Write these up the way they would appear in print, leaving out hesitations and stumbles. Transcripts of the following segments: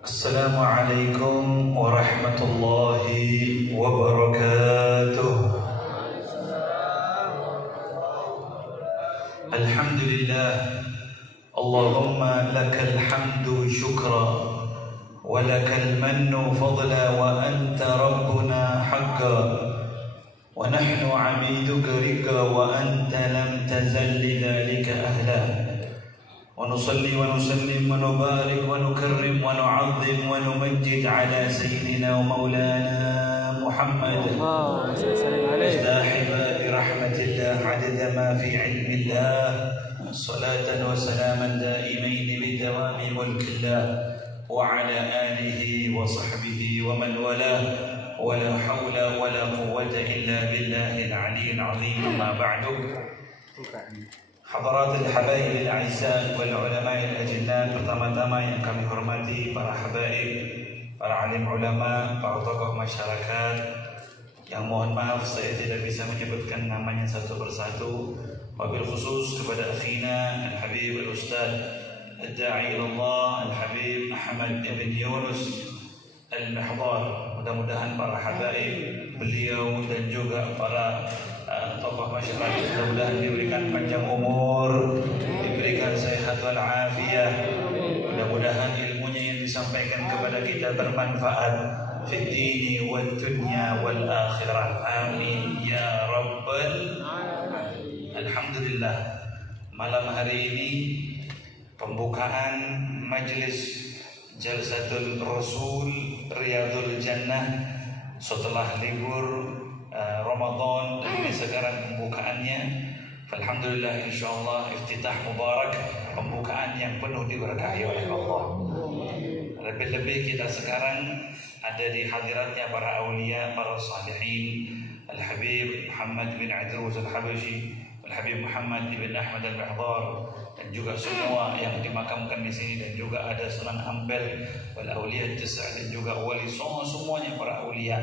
Assalamualaikum warahmatullahi wabarakatuh. Alhamdulillah, Allahumma lakal hamdu syukra wa lakal mannu fadla wa anta rabbuna haqqa wa nahnu abiduka rika wa anta lam tazal lidhalika ahla. ونصلي ونسلم ونبارك ونكرم ونعظم ونمجد على سيدنا ومولانا محمد مفتاح باب رحمة الله عدد ما في علم الله صلاة وسلاما دائمين بدوام ملك الله وعلى آله وصحبه ومن والاه ولا حول ولا قوة إلا بالله العلي العظيم. ما بعد. Hadaratul habaib al-a'izzah wal ulama al-ajillal, pertama-tama yang kami hormati para habaib, para alim ulama, para tokoh masyarakat yang mohon maaf saya tidak bisa menyebutkan namanya satu persatu, wabil khusus kepada akhina al-habib al-ustaz ad-da'i ilallah al-habib Ahmad ibn Yunus al-Mihdar. Mudah-mudahan para habaib, beliau dan juga para tokoh masyarakat mudah-mudahan diberikan panjang umur, diberikan sehat wal afiyah. Mudah-mudahan ilmunya yang disampaikan kepada kita bermanfaat fid dini wad dunya wal akhirah. Amin ya rabbal alamin. Alhamdulillah, malam hari ini pembukaan majelis Jalsatul Rasul Riyadul Jannah setelah libur Ramadan, dan ini sekarang pembukaannya. Alhamdulillah, insyaallah iftitah mubarak, pembukaan yang penuh diberkahi oleh Allah. Lebih-lebih kita sekarang ada di hadiratnya para aulia, para salihin, Al-Habib Muhammad bin Idrus Al-Habashi, Al-Habib Muhammad bin Ahmad Al-Mihdar, dan juga semua yang dimakamkan di sini, dan juga ada Sunan Ampel, wal auliya tis'a, dan juga wali songo, semuanya para aulia.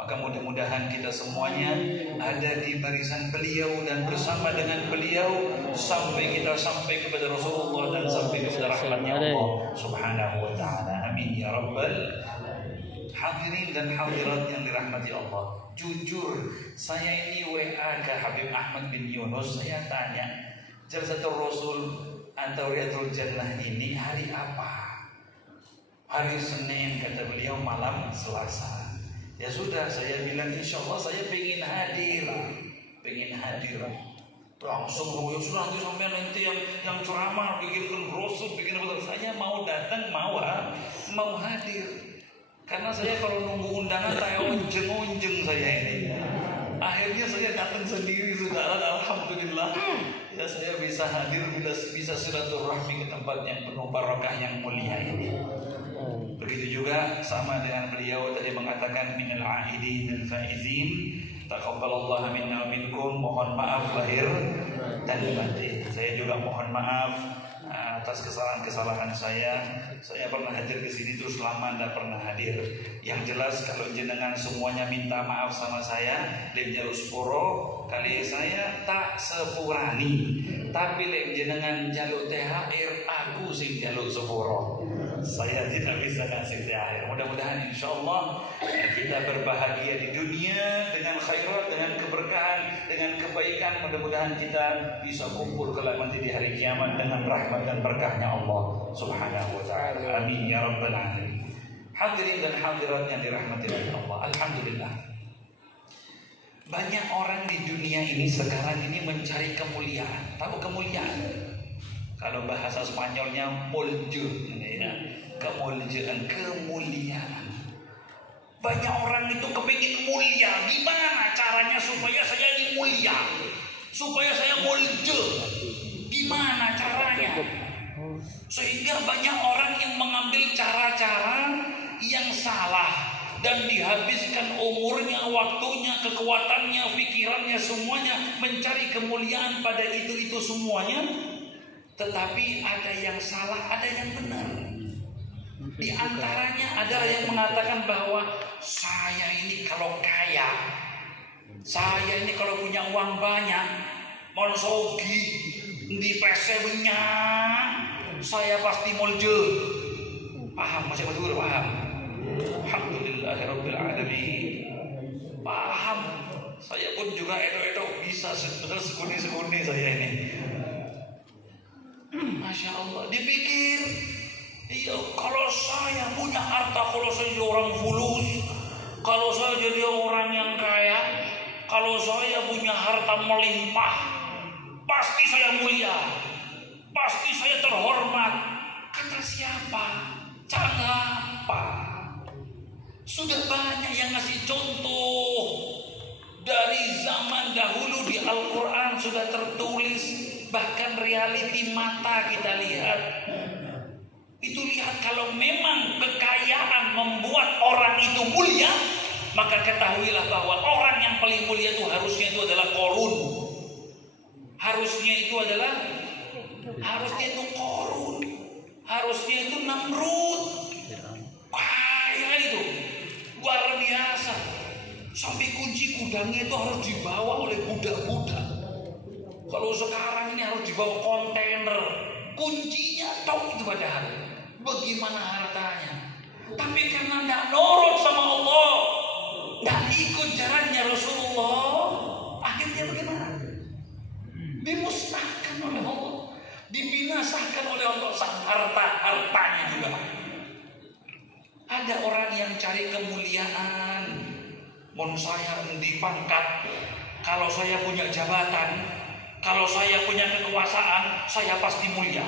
Maka mudah-mudahan kita semuanya ada di barisan beliau dan bersama dengan beliau sampai kita sampai kepada Rasulullah dan sampai kepada rahmatnya Allah subhanahu wa ta'ala. Amin ya rabbal. Hadirin dan hadirat yang dirahmati Allah, jujur saya ini WA ke Habib Ahmad bin Yunus, saya tanya Jalsatul Rasul atau Riyadul Jannah ini hari apa? Hari Senin, kata beliau, malam Selasa. Ya sudah, saya bilang insya Allah saya pengen hadir. Langsung ya sudah, nanti sampai nanti yang ceramah bikin brosur, bikin apa, saya mau datang, mau hadir. Karena saya kalau nunggu undangan saya unjeng saya ini. Akhirnya saya datang sendiri sudah, alhamdulillah. Ya saya bisa hadir, bisa silaturahmi ke tempat yang penuh barakah yang mulia ini. Begitu juga sama dengan beliau tadi mengatakan minal aidin dan faizin, taqabbalallahu minna wa minkum. Mohon maaf lahir dan batin. Saya juga mohon maaf atas kesalahan-kesalahan saya. Saya pernah hadir ke sini terus lama tidak pernah hadir. Yang jelas kalau jenengan semuanya minta maaf sama saya, lek jaluk sepuro kali saya tak sepurani. Tapi lek jenengan jaluk THR, aku sing jaluk sepuro. Saya tidak bisa ngasih THR. Mudah-mudahan insyaallah kita berbahagia di dunia dengan khairat, dengan keberkahan, dengan kebaikan. Mudah-mudahan kita bisa kumpul kelak nanti di hari kiamat dengan rahmat dan berkahnya Allah subhanahu wa ta'ala. Amin ya rabbal alamin. Hadirin dan hadirat yang dirahmati oleh Allah, alhamdulillah, banyak orang di dunia ini sekarang ini mencari kemuliaan. Tahu kemuliaan? Kalau bahasa Spanyolnya polju, ya, kemuliaan. Banyak orang itu kepingin mulia. Gimana caranya supaya saya ini mulia? Supaya saya polju? Gimana caranya? Sehingga banyak orang yang mengambil cara-cara yang salah dan dihabiskan umurnya, waktunya, kekuatannya, pikirannya, semuanya mencari kemuliaan pada itu semuanya. Tetapi ada yang salah, ada yang benar. Di antaranya ada yang mengatakan bahwa saya ini kalau kaya, saya ini kalau punya uang banyak, monsogi di PC-nya, saya pasti molje. Paham, masih betul paham. Alhamdulillahirabbil alamin. Paham. Saya pun juga edo-edo bisa sebetulnya sekuni-sekuni saya ini. Masya Allah. Dipikir, iya kalau saya punya harta, kalau saya jadi orang fulus, kalau saya jadi orang yang kaya, kalau saya punya harta melimpah, pasti saya mulia, pasti saya terhormat. Kata siapa? Apa? Sudah banyak yang ngasih contoh. Dari zaman dahulu di Al-Quran sudah tertulis. Bahkan realiti mata kita lihat. Itu lihat kalau memang kekayaan membuat orang itu mulia, maka ketahuilah bahwa orang yang paling mulia itu harusnya itu adalah Qarun. Harusnya itu Qarun. Harusnya itu Namrud. Kaya itu luar biasa. Sampai kunci gudangnya itu harus dibawa oleh budak-budak. Kalau sekarang ini harus dibawa kontainer. Kuncinya tahu itu padahal. Bagaimana hartanya? Tapi karena tidak nurut sama Allah, tidak ikut jalannya Rasulullah, akhirnya bagaimana? Dimusnahkan oleh Allah, dibinasakan oleh Allah sang hartanya juga. Ada orang yang cari kemuliaan. Mon saya dipangkat, kalau saya punya jabatan, kalau saya punya kekuasaan, saya pasti mulia,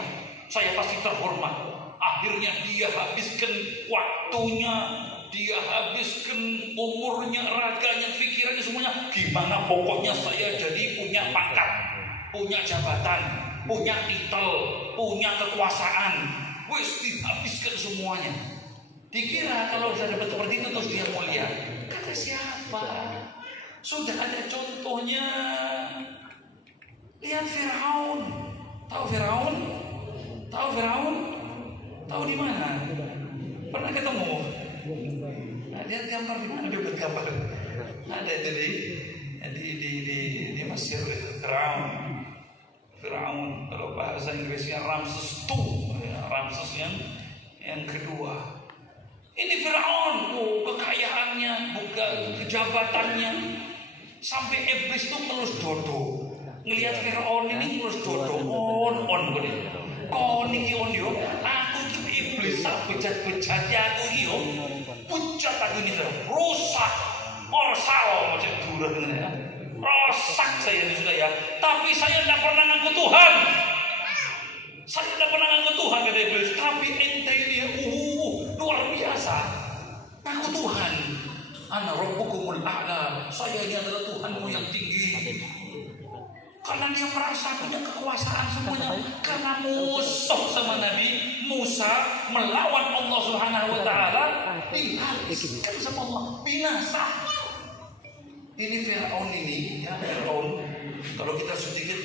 saya pasti terhormat. Akhirnya dia habiskan waktunya, dia habiskan umurnya, raganya, pikirannya semuanya. Gimana pokoknya saya jadi punya pangkat, punya jabatan, punya titel, punya kekuasaan. Wis dihabiskan semuanya. Dikira kalau sudah dapat seperti itu terus dia mulia. Kata siapa? Sudah ada contohnya. Lihat Firaun. Tahu Firaun? Tahu Firaun? Tahu di mana? Pernah ketemu? Nah, dia gambar di mana? Dia buat gambar. Ada jadi di Mesir Firaun. Firaun kalau bahasa Inggrisnya Ramses II, Ramses yang kedua. Ini Firaun, kekayaannya, bukan kejabatannya, sampai iblis itu terus dodo. Ngelihat Firaun ini terus dodo, on begini. Niki on yo, aku tuh iblis, bejat-bejat ya aku yo, pucat aku ini rusak, orsal macam durah ini ya, rusak saya ini sudah ya. Tapi saya tidak pernah ngaku Tuhan. Saya tidak pernah ngaku Tuhan kata iblis. Tapi ente ini luar biasa. Ngaku Tuhan. Ana rabbukumul a'la. Saya ini adalah Tuhanmu yang tinggi. Karena dia merasa punya kekuasaan semuanya. Karena musuh sama Nabi Musa melawan Allah Subhanahu wa taala, dihabiskan sama Allah, binasa. Ini Firaun ini, ya Firaun. Kalau kita sedikit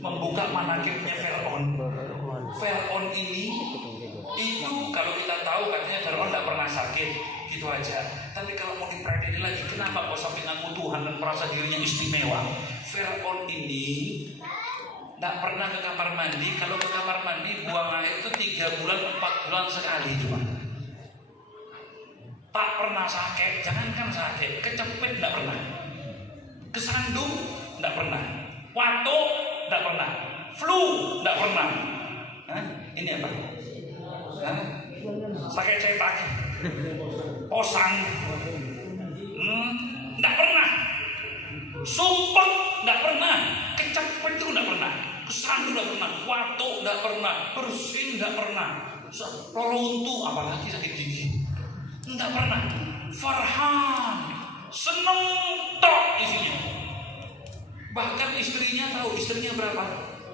membuka manakibnya Firaun. Firaun ini itu kalau kita tahu katanya Firaun tidak pernah sakit, gitu aja. Tapi kalau mau diprediksi lagi, kenapa kok sampai ngaku Tuhan dan merasa dirinya istimewa? Firaun ini tidak pernah ke kamar mandi. Kalau ke kamar mandi buang air itu 3 bulan 4 bulan sekali cuma. Tak pernah sakit, jangankan sakit, kecepit tidak pernah, kesandung tidak pernah, watuk tidak pernah, flu tidak pernah. Ini apa? Sakit cetak, posang, tidak pernah, sumpah tidak pernah, kecepet itu tidak pernah, kesandung tidak pernah, watuk tidak pernah, bersin tidak pernah, runtuh apalagi sakit gigi tidak pernah. Farhan, seneng tok isinya. Bahkan istrinya tahu istrinya berapa?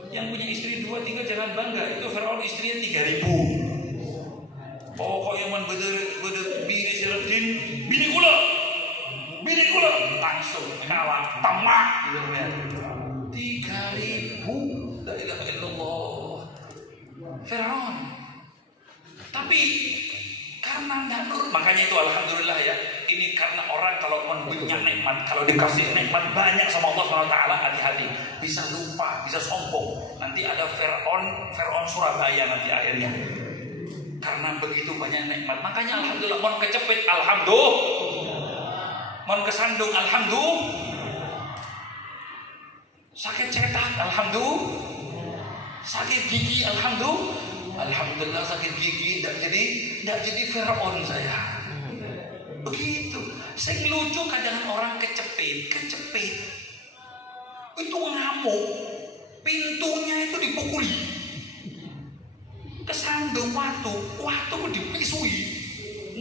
Yang punya istri 2-3 jangan bangga. Itu Firaun istrinya 3.000. Pokoknya man bede bini Siradin, bini kula langsung kalah tamak gitu ya. 3.000, la ilaha illallah. Firaun. Tapi karena tidak nurut, makanya itu alhamdulillah ya. Ini karena orang kalau punya nikmat, kalau dikasih nikmat banyak sama Allah SWT, hati-hati, bisa lupa, bisa sombong. Nanti ada Firaun Surabaya nanti akhirnya. Karena karena begitu banyak nikmat. Makanya alhamdulillah, mon kecepit alhamdulillah, mon kesandung alhamdulillah, sakit cetak alhamdulillah, sakit gigi alhamdulillah sakit gigi tidak jadi Firaun saya. Begitu. Sing lucu kadang orang kecepit itu ngamuk, pintunya itu dipukuli, kesandung waktu dipisui,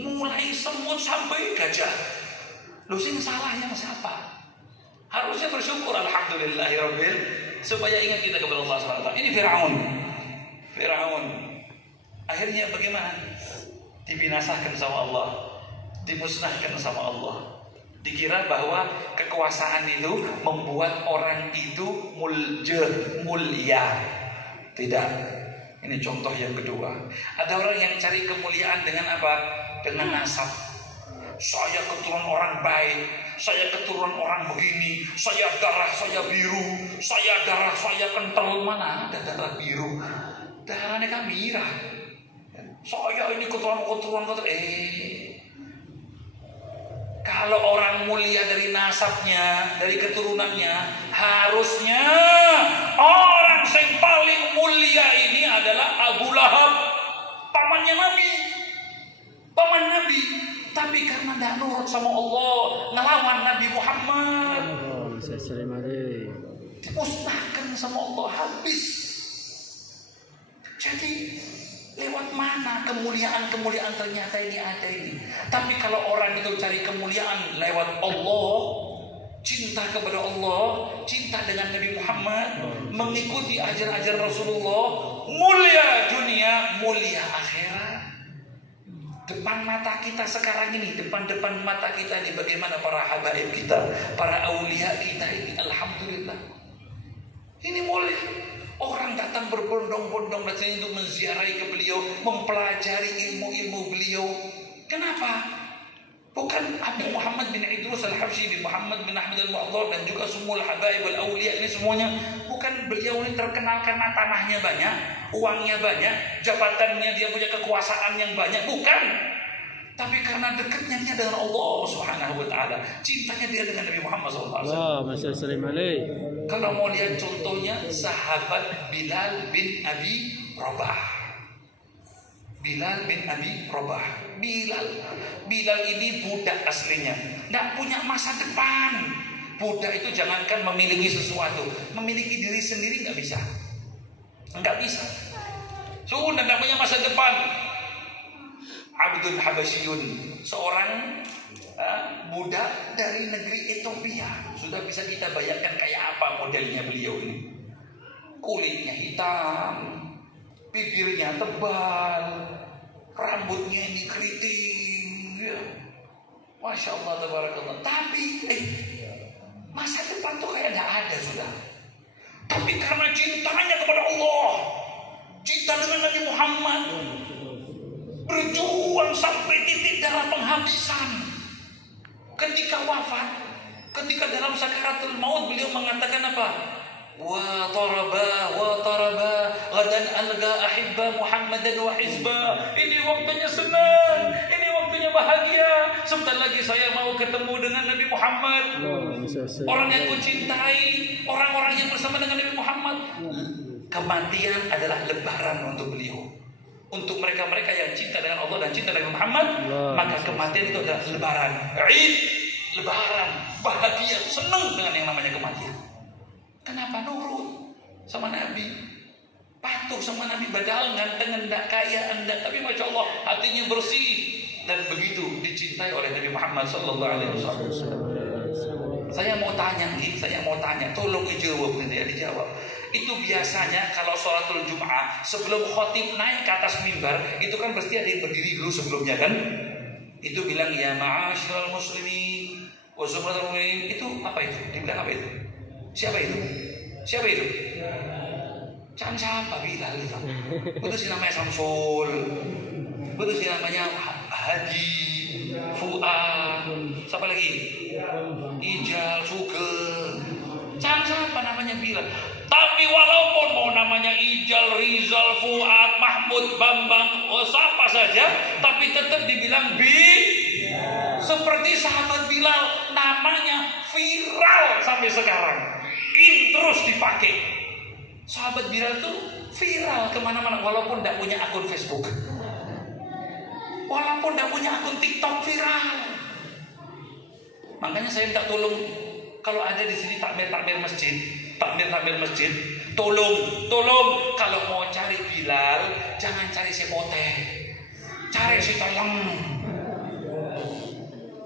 mulai semut sampai gajah. Lu sing salahnya siapa? Harusnya bersyukur alhamdulillahirabbil, supaya ingat kita kepada Allah SWT. Ini Firaun akhirnya bagaimana? Dibinasakan sama Allah, dimusnahkan sama Allah. Dikira bahwa kekuasaan itu membuat orang itu mulia. Tidak. Ini contoh yang kedua. Ada orang yang cari kemuliaan dengan apa? Dengan nasab. Saya keturunan orang baik, saya keturunan orang begini, saya darah saya biru, saya darah saya kental. Mana ada darah biru? Darahnya kan merah. Saya ini keturunan. Kalau orang mulia dari nasabnya, dari keturunannya, harusnya orang yang paling mulia ini adalah Abu Lahab, pamannya Nabi. Tapi karena tidak nurut sama Allah, ngelawan Nabi Muhammad, dimusnahkan sama Allah, habis. Jadi lewat mana kemuliaan ternyata ini ada ini. Tapi kalau orang itu cari kemuliaan lewat Allah, cinta kepada Allah, cinta dengan Nabi Muhammad, mengikuti ajaran Rasulullah, mulia dunia, mulia akhirat. Depan mata kita sekarang ini, depan mata kita ini, bagaimana para habaib kita, para aulia kita ini, alhamdulillah. Ini mulia. Orang datang berbondong-bondong datang untuk menziarahi ke beliau, mempelajari ilmu-ilmu beliau. Kenapa? Bukan Abu Muhammad bin Idrus al-Habsyi, bin Muhammad bin Ahmad al-Mu'adhdhar, dan juga semua habaib wal-awliya ini semuanya. Bukan beliau ini terkenal karena tanahnya banyak, uangnya banyak, jabatannya, dia punya kekuasaan yang banyak. Bukan. Tapi karena dekatnya dia dengan Allah Subhanahu wa taala, cintanya dia dengan Nabi Muhammad SAW. Kalau mau lihat contohnya, sahabat Bilal bin Abi Rabah. Bilal ini budak aslinya, tidak punya masa depan. Budak itu jangankan memiliki sesuatu, memiliki diri sendiri nggak bisa. Sudah tidak punya masa depan. Abdul Habasyun, seorang budak dari negeri Ethiopia. Sudah bisa kita bayangkan kayak apa modelnya beliau ini. Kulitnya hitam, bibirnya tebal, rambutnya ini keriting, ya. Masya Allah, tabarakallah. Tapi masa depan tuh kayak tidak ada sudah. Tapi karena cintanya kepada Allah, cinta dengan Nabi Muhammad, berjuang sampai titik darah penghabisan. Ketika wafat, ketika dalam sakaratul maut, beliau mengatakan apa? Wa taraba gadan alga ahibba Muhammadan wa hizba. Ini waktunya senang, ini waktunya bahagia. Sebentar lagi saya mau ketemu dengan Nabi Muhammad, orang yang kucintai, orang-orang yang bersama dengan Nabi Muhammad. Kematian adalah lebaran untuk beliau. Untuk mereka-mereka yang cinta dengan Allah dan cinta dengan Muhammad, maka kematian itu adalah lebaran, Eid, lebaran, bahagia, senang dengan yang namanya kematian. Kenapa? Nurut sama Nabi, patuh sama Nabi, padahal ganteng, enggak kaya, enggak, tapi masya Allah hatinya bersih dan begitu dicintai oleh Nabi Muhammad Sallallahu Alaihi Wasallam. Saya mau tanya, tolong dijawab. Itu biasanya kalau sholatul Jum'ah, sebelum khotib naik ke atas mimbar, itu kan pasti ada yang berdiri dulu sebelumnya kan. Itu bilang ya ma'asyiral muslimin wa zumratul mu'minin. Itu apa itu? Dibilang apa itu? Siapa itu? Jangan siapa Bilal itu. Itu sih namanya Samsul. Itu sih namanya Hadi, Fuad. Siapa lagi? Ijal, Sugeng. Jangan siapa namanya Bilal. Tapi walaupun mau namanya Ijal, Rizal, Fuad, Mahmud, Bambang, siapa saja, tapi tetap dibilang seperti sahabat Bilal, namanya viral sampai sekarang, terus dipakai. Sahabat Bilal itu viral kemana-mana, walaupun tidak punya akun Facebook, walaupun tidak punya akun TikTok, viral. Makanya saya minta tolong, kalau ada di sini takmir masjid, tolong kalau mau cari Bilal, jangan cari si poteh, cari si celeng.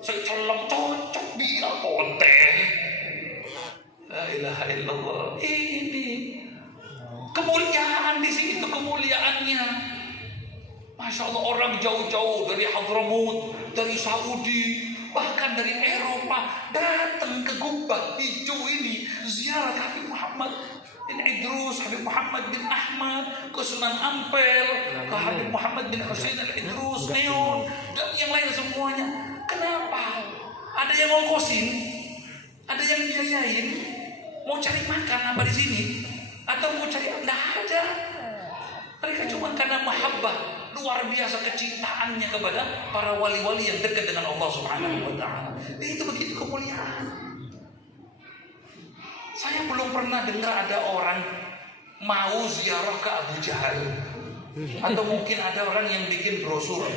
Si celeng cocok Bilal poteh. La ilaha illallah. Ini kemuliaan di sini, itu kemuliaannya. Masya Allah, orang jauh-jauh dari Hadramaut, dari Saudi, bahkan dari Eropa datang ke Gubbah Hijau ini ziarah Habib Muhammad bin Idrus, Habib Muhammad bin Ahmad, ke Sunan Ampel, ke Habib Muhammad bin Husain al-Idrus, Neon, dan yang lain semuanya. Kenapa? Ada yang ngongkosin, ada yang biayain, mau cari makan apa di sini, atau mau cari apa? Tidak ada. Mereka cuma karena mahabbah luar biasa kecintaannya kepada para wali-wali yang dekat dengan Allah Subhanahu wa Ta'ala. Itu begitu kemuliaan. Saya belum pernah dengar ada orang mau ziarah ke Abu Jahal, atau mungkin ada orang yang bikin brosur,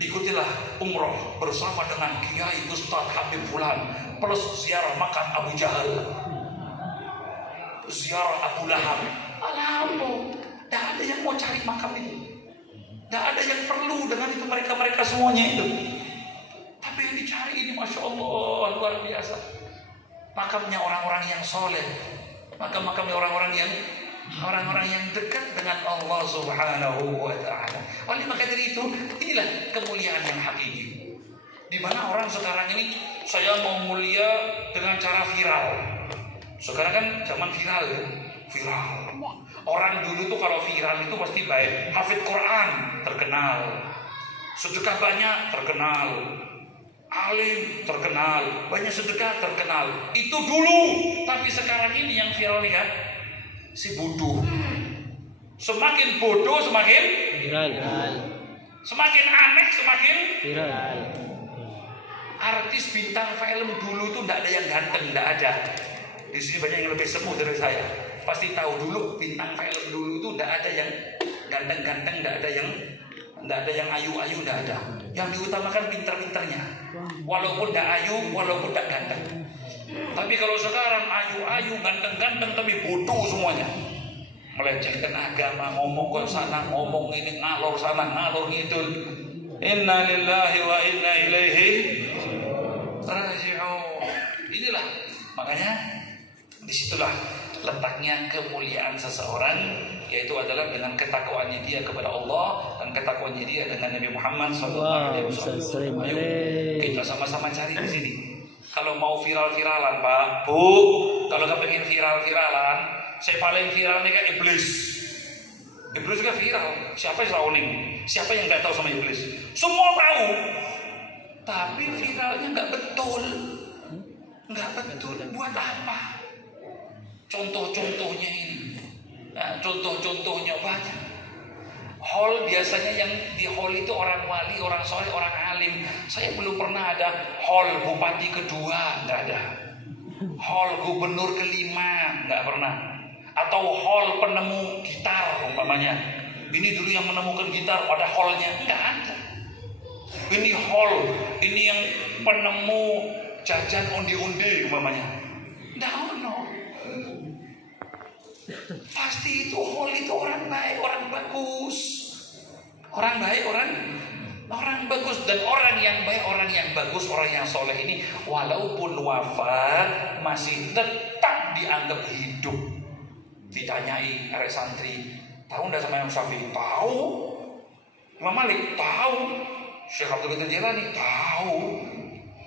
ikutilah umroh bersama dengan Kiai Ustadz Habib Fulan plus ziarah makan Abu Jahal, ziarah Abu Lahab. Alhamdulillah, tidak ada yang mau cari makam itu. Tidak ada yang perlu dengan itu, mereka semuanya itu. Tapi yang dicari ini Masya Allah luar biasa. Makamnya orang-orang yang soleh, makamnya orang-orang yang dekat dengan Allah Subhanahu wa Ta'ala. Oleh maka dari itu, inilah kemuliaan yang hakiki. Di mana orang sekarang ini, saya mau mulia dengan cara viral. Sekarang kan zaman viral ya, viral. Orang dulu tuh kalau viral itu pasti baik. Hafid Quran terkenal, sedekah banyak terkenal, alim terkenal, banyak sedekah terkenal. Itu dulu. Tapi sekarang ini yang viral lihat si bodoh. Semakin bodoh semakin viral. Semakin aneh semakin viral. Artis bintang film dulu tuh tidak ada yang ganteng, tidak ada. Di sini banyak yang lebih sepuh dari saya. Pasti tahu dulu bintang film dulu itu tidak ada yang ganteng-ganteng, tidak ada yang ayu-ayu, tidak ada. Yang diutamakan pintar-pintarnya. Walaupun tidak ayu, walaupun tidak ganteng. Tapi kalau sekarang ayu-ayu, ganteng-ganteng, tapi bodoh semuanya. Melecehkan agama, ngomong ke sana, ngomong ini, ngalor sana, ngalor ngidul. Inna lillahi wa inna ilaihi raji'un. Inilah makanya disitulah letaknya kemuliaan seseorang, yaitu adalah dengan ketakwaannya dia kepada Allah dan ketakwaannya dia dengan Nabi Muhammad SAW. Ayo kita sama-sama cari di sini. Kalau mau viral-viralan Pak, Bu, kalau nggak pengen viral-viralan, saya paling viral nih kan iblis. Iblis juga viral. Siapa yang tahu nih? Siapa yang nggak tahu sama iblis? Semua tahu. Tapi viralnya nggak betul. Nggak betul. Buat apa? Contoh-contohnya ini, nah, contoh-contohnya banyak. Hall biasanya yang di hall itu orang wali, orang soleh, orang alim. Saya belum pernah ada hall bupati kedua, nggak ada. Hall gubernur kelima, nggak pernah. Atau hall penemu gitar umpamanya. Ini dulu yang menemukan gitar, ada hallnya, nggak ada. Ini hall, ini yang penemu jajan undi-undi umpamanya, nggak ada. Pasti itu hall itu orang baik, orang bagus, orang baik, orang bagus. Dan orang yang baik, orang yang bagus, orang yang soleh ini walaupun wafat masih tetap dianggap hidup. Ditanyai arek santri, tahu ndak sama Imam Syafi'i? Tahu. Imam Malik? Tahu. Syekh Abdul Qadir Jilani? Tahu.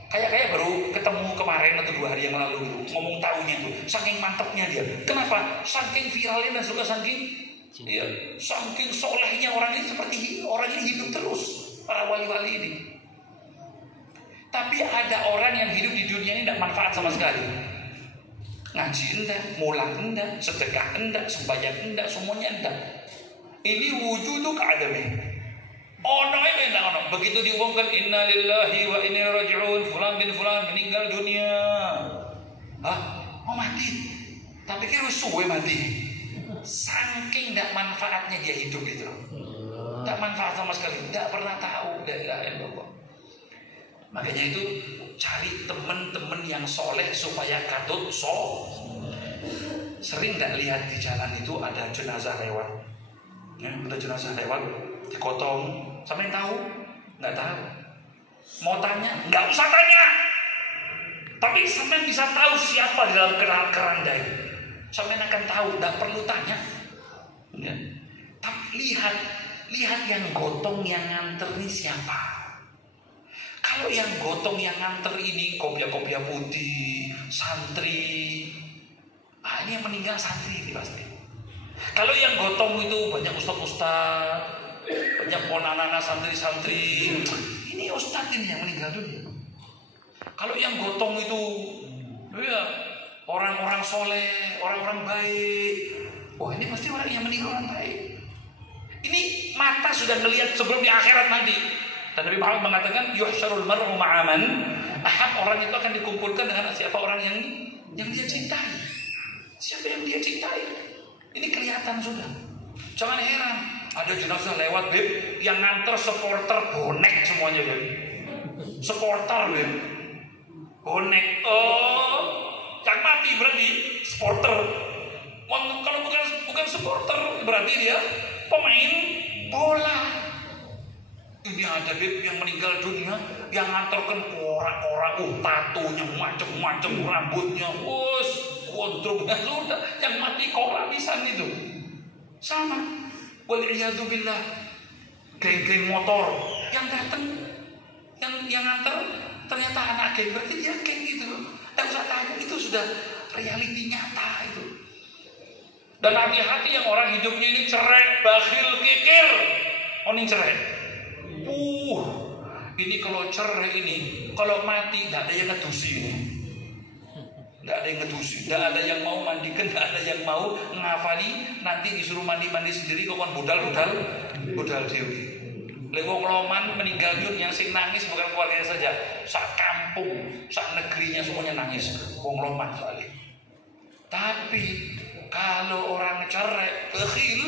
Kayak baru ketemu kemarin atau 2 hari yang lalu gitu. Ngomong tahunya tuh, saking mantapnya dia. Kenapa? Saking viralnya dan juga saking solehnya orang ini, seperti orang ini hidup terus, para wali-wali ini. Tapi ada orang yang hidup di dunia ini tidak manfaat sama sekali. Ngaji enggak, mulang enggak, sedekah enggak, sembahyang enggak, semuanya enggak. Ini wujud tuh keadaan. Orang begitu diumumkan inna lillahi wa inna raji'un, fulan bin fulan meninggal dunia. Hah? Mau mati? Tapi kira suwe mati. Saking tidak manfaatnya dia hidup itu. Tidak manfaat sama sekali. Tidak pernah tahu. La ilaha illallah. Makanya itu cari teman-teman yang soleh supaya katut Sering nggak lihat di jalan itu ada jenazah lewat, ya, ada jenazah lewat digotong, sampai tahu? Nggak tahu. Mau tanya? Nggak usah tanya. Tapi sampai bisa tahu siapa di dalam keranda itu. Sampai akan tahu, nggak perlu tanya. Ya. Tapi lihat yang gotong, yang nganter ini siapa? Kalau yang gotong, yang nganter ini kopiah-kopiah putih, santri. Ini yang meninggal santri ini pasti. Kalau yang gotong itu banyak ustaz-ustaz, banyak ponanana santri-santri. Ini ustaz ini yang meninggal dunia. Kalau yang gotong itu ya orang-orang soleh, orang-orang baik. Wah, ini pasti orang yang meninggal orang baik. Ini mata sudah melihat sebelum di akhirat nanti. Dan Nabi Muhammad mengatakan yuhsyarul mar'u ma'aman ahab, orang itu akan dikumpulkan dengan siapa orang yang dia cintai. Siapa yang dia cintai? Ini kelihatan sudah. Jangan heran ada jenazah lewat, Beb, yang nganter supporter bonek semuanya, Beb. Supporter, Beb. Bonek. Oh, yang mati berarti supporter. Kalau bukan supporter berarti dia pemain bola. Ini ada, Beb, yang meninggal dunia, yang nganterkan korak-korak, tatunya macam-macam, rambutnya, kontrolnya sudah, yang mati korak pisan itu. Sama. Wal'iyadu billah. Geng-geng motor yang datang, yang nganter ternyata anak geng, berarti dia geng gitu loh. Dan usah tanya, itu sudah realiti nyata itu. Dan hati-hati yang orang hidupnya ini cerai, bakhil, kikir. Ini cerai. Ini kalau cerai ini, kalau mati tidak ada yang ngedusi ini. Tidak ada yang ngedusi, tidak ada yang mau mandikan, tidak ada yang mau ngafali. Nanti disuruh mandi-mandi sendiri, kok kan budal dewi. Lewong loman meninggal dunia, yang sing nangis bukan keluarganya saja, sak kampung, sak negerinya semuanya nangis. Wong loman soalnya. Tapi kalau orang cerai, bakhil,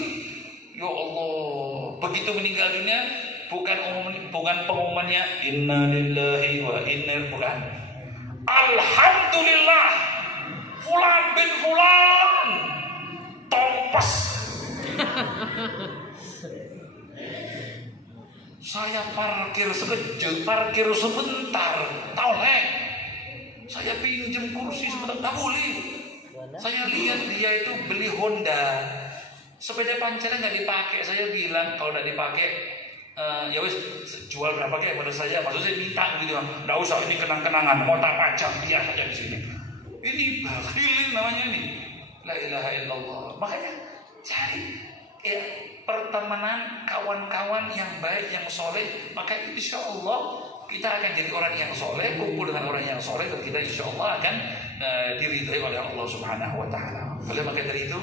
ya Allah, begitu meninggal dunia. Bukan pengumumannya inna lillahi wa inna ilaihi bukan. Alhamdulillah fulan bin fulan tompes. Saya parkir sekejap, parkir sebentar, tolek. Saya pinjam kursi sebentar, tak boleh. Saya lihat dia itu beli Honda, sepeda pancarnya nggak dipakai. Saya bilang kalau nggak dipakai, ya wis jual berapa kayak pada saya, maksud saya minta gitu, nggak usah, ini kenang-kenangan, mau tak pajang dia saja di sini. Ini bakhil namanya ini. La ilaha illallah. Makanya cari pertemanan, kawan-kawan yang baik, yang soleh, maka insya Allah kita akan jadi orang yang soleh, kumpul dengan orang yang soleh, dan kita insya Allah akan diridhai oleh Allah Subhanahu Wa Taala. Oleh maka dari itu,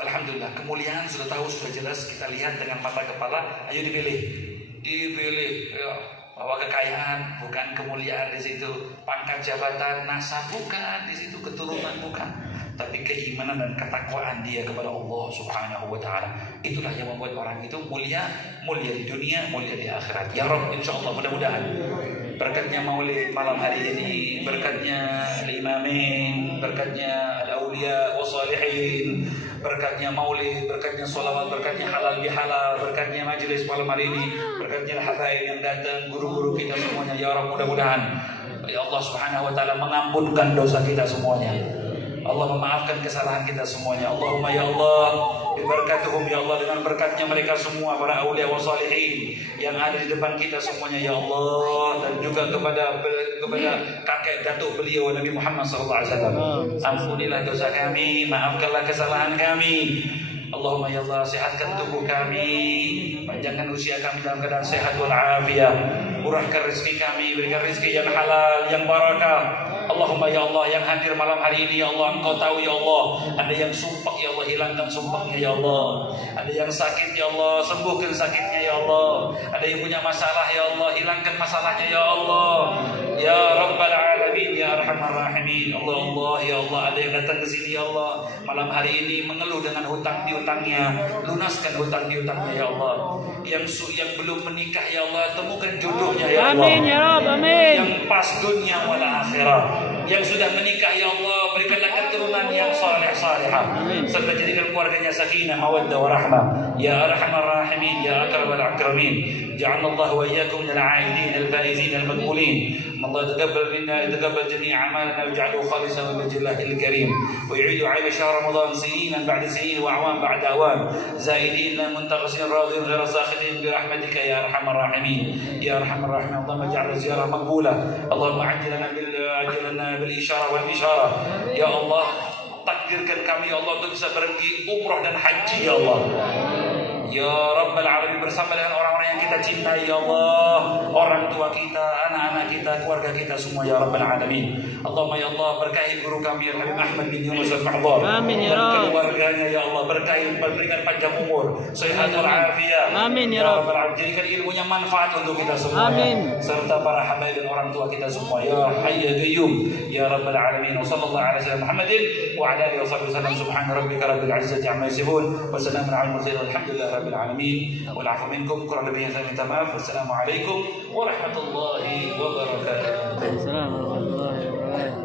alhamdulillah, kemuliaan sudah tahu, sudah jelas, kita lihat dengan mata kepala. Ayo dipilih ya, bahwa kekayaan bukan kemuliaan di situ, pangkat jabatan, nasab bukan di situ, keturunan bukan, tapi keimanan dan ketakwaan dia kepada Allah Subhanahu Wa Taala. Itulah yang membuat orang itu mulia di dunia, mulia di akhirat. Ya Rabb, insya Allah mudah-mudahan berkatnya maulid malam hari ini, berkatnya al-imamin, berkatnya al-awliya wa salihin, berkatnya maulid, berkatnya sholawat, berkatnya halal bihalal, berkatnya majelis malam hari ini, berkatnya habaib yang datang, guru-guru kita semuanya. Ya Rabb, mudah-mudahan ya Allah Subhanahu Wa Taala mengampunkan dosa kita semuanya. Allah memaafkan kesalahan kita semuanya. Allahumma ya Allah, bibarakatuhum ya Allah, dengan berkatnya mereka semua para aulia wa salihin yang ada di depan kita semuanya ya Allah, dan juga kepada kakek datuk beliau Nabi Muhammad sallallahu alaihi wasallam. Ampunilah dosa kami, maafkanlah kesalahan kami. Allahumma ya Allah, sehatkan tubuh kami, panjangkan usia kami dalam keadaan sehat wal afiyah, murahkan rezeki kami, berikan rezeki yang halal, yang barakah. Allahumma ya Allah, yang hadir malam hari ini ya Allah, Engkau tahu ya Allah, ada yang sumpah ya Allah, hilangkan sumpahnya ya Allah, ada yang sakit ya Allah, sembuhkan sakitnya ya Allah, ada Ada yang punya masalah ya Allah, hilangkan masalahnya ya Allah. Ya Rabbal Alamin, ya Arhamar Rahimin. Allah, ya Allah, ada yang datang ke sini ya Allah malam hari ini mengeluh dengan hutang piutangnya, lunaskan hutang piutangnya ya Allah. Yang belum menikah ya Allah, temukan jodohnya ya Allah. Amin ya Rabb, amin. Yang pas dunia wal akhirah. Yang sudah menikah ya Allah, berikanlah keturunan yang saleh-salehah, serta jadikan keluarganya sakinah, mawaddah warahmah. Ya Arhamar Rahimin, ya Akramul Akramin. Ja'alallahu wa iyyakum minal 'aidin al-faizin al-maqbulin. Allah taqabbal minna, taqabbal jami' a'malana waj'alhu khalisan lillahil karim. Wa yu'idu 'ala syahr Ramadan sinin ba'da sinin wa a'wan ba'da a'wan. Zaidin la muntaqasin radin ghayra sakhitin bi rahmatika ya Arhamar Rahimin. Ya Arhamar Rahimin, Allahumma ij'al ziyarah maqbulah. Allahumma ajilna bil isyarah wal isyarah. Ya Allah, takdirkan kami ya Allah untuk bisa pergi umrah dan haji ya Allah. Ya Rabbal Alamin, bersama dengan orang-orang yang kita cintai ya Allah, orang tua kita, anak-anak kita, keluarga kita semua ya Rabbal Alamin. Allahumma ya Allah, berkahi guru kami Habib Ahmad bin Yunus al-Mahdhar. Amin ya Rabb. Keluarganya ya Allah, berkahi, berikan panjang umur, sehat wal afiyah. Amin ya Rabb. Jadikan ilmunya manfaat untuk kita semua. Amin. Serta para habaib dan orang tua kita semua ya Hayy ya Qayyum ya Rabbal Alamin. Wa sallallahu ala sayyidina Muhammadin wa ala alihi wasallam. Subhana rabbika rabbil izzati amma yasifun wa salamun alal mursalin walhamdulillahi rabbil alamin. Wal afu minkum, kurang lebihnya saya minta maaf. Wassalamualaikum warahmatullahi wabarakatuh. Assalamualaikum warahmatullahi wabarakatuh.